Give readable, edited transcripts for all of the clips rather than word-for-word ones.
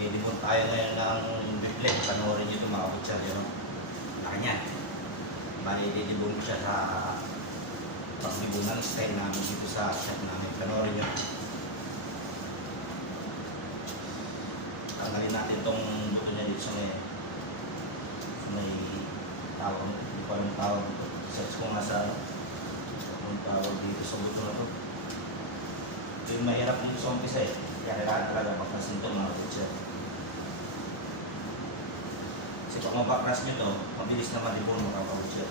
Didibon tayo ngayon ng bifle. Panoorin nyo ito mga kabutser. Yun, laki niyan. Bali, didibon ko siya sa pagdibunan style namin dito sa shop namin. Panoorin nyo. Tanggalin natin itong buto niya dito sa may tawag. Hindi ko alam tawag dito. Search ko nga sa anong tawag dito sa buto na ito. Ito yung mahirap dito sa umpisa eh. Kaya kailangan talaga baklas nito mga kabutser. Kasi pag mabaklas nyo ito, mabilis na malibon mga kabutser.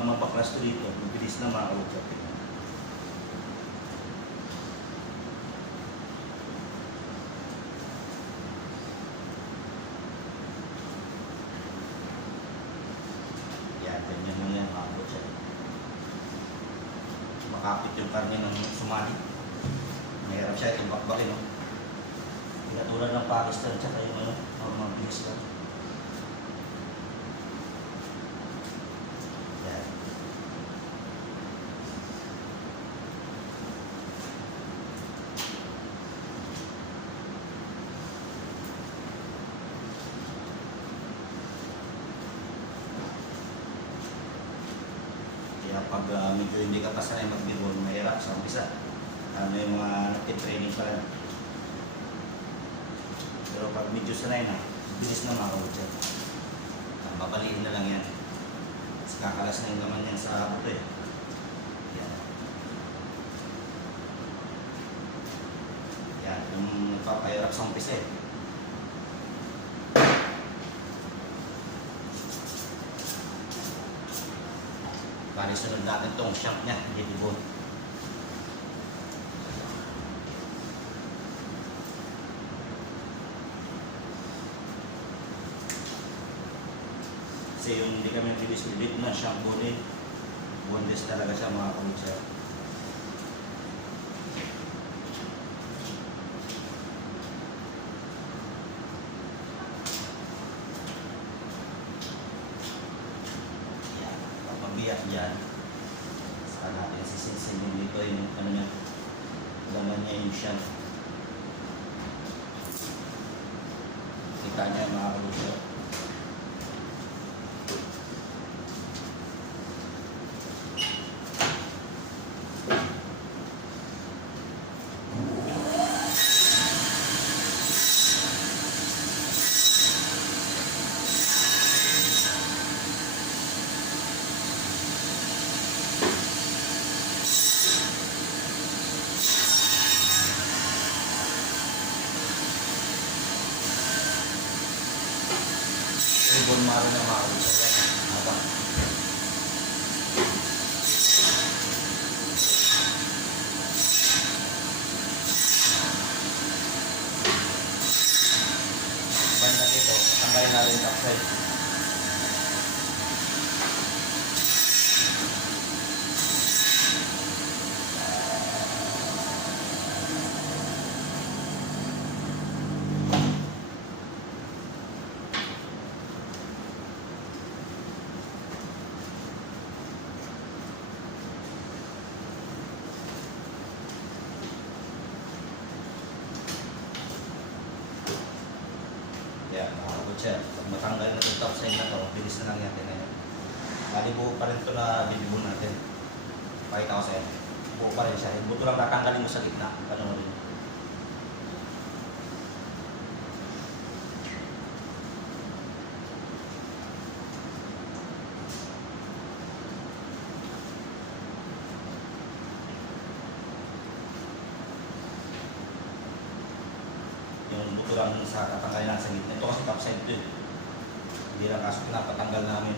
Mabaklas ito dito, mabilis na mga kabutser. Ganyan mo yan mga kabutser. Makapit yung karne ng sumali. Mahirap siya itong bakbakin. No? Katulad ng Pakistan tsaka yung mga bihis ka. Yan. Kaya pag medyo hindi ka pa sanay magbibon, mahirap sa umpisa. Ano yung mga nagtitraining pa rin. Pero pag medyo sanay na, bilis na mga kabutser. Babaliin na lang yan. Kasi kakalas na yung laman yan sa buto eh. Yan. Yan, yung nagpapahirap sa umpisa eh. Bali sunod natin itong shank niya, didibon. Kasi yung hindi kami bilis-bilit na shank bonin, boneless talaga siya mga kabutser. Biyak dyan. Saka natin sisinsin yung dito yung ano niya. Laman niya yung shank. Kita niya mga kabutser. Ibon maro na mga kabutser. Haba. Banda dito, tanggalin natin yung top side. Yan, mga kabutser. Pag matanggal na itong top side na ito, bilis na lang natin ngayon. Bali buo pa rin ito na bibibon natin. Pakita ko sa inyo. Buo pa rin siya. Yung buto lang tatanggalin mo sa gitna. Panoorin. Yung buto lang sa tatanggalin natin sa gitna. Ito kasi top side ito eh. Hindi lang kaso pinapatanggal namin.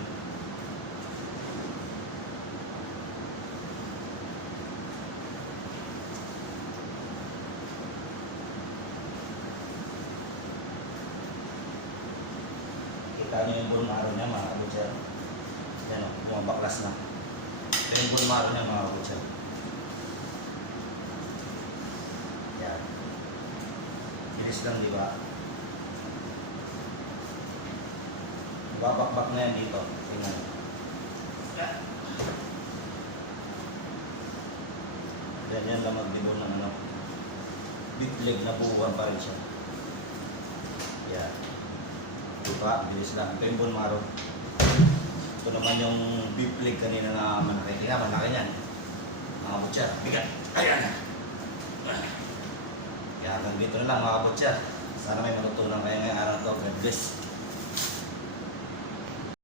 Kita nyo yung buong araw niya mga kabutser. Yan o, bumabaklas na. Ito yung bone marrow niya mga kabutsa. Yan. Bilis lang, di ba? Babakbak na yan dito. Tingnan. Ganyan lang maglibon ng ano. Big leg na buwan pa rin siya. Yan. Diba? Bilis lang. Ito yung bone marrow. Ito naman yung beef leg kanina na malaki. Tingnan, malaki yan. Mga butya. Bigat. Ayan. Kaya hanggang dito na lang mga butya. Sana may matutunan kayo ngayong araw to. God bless.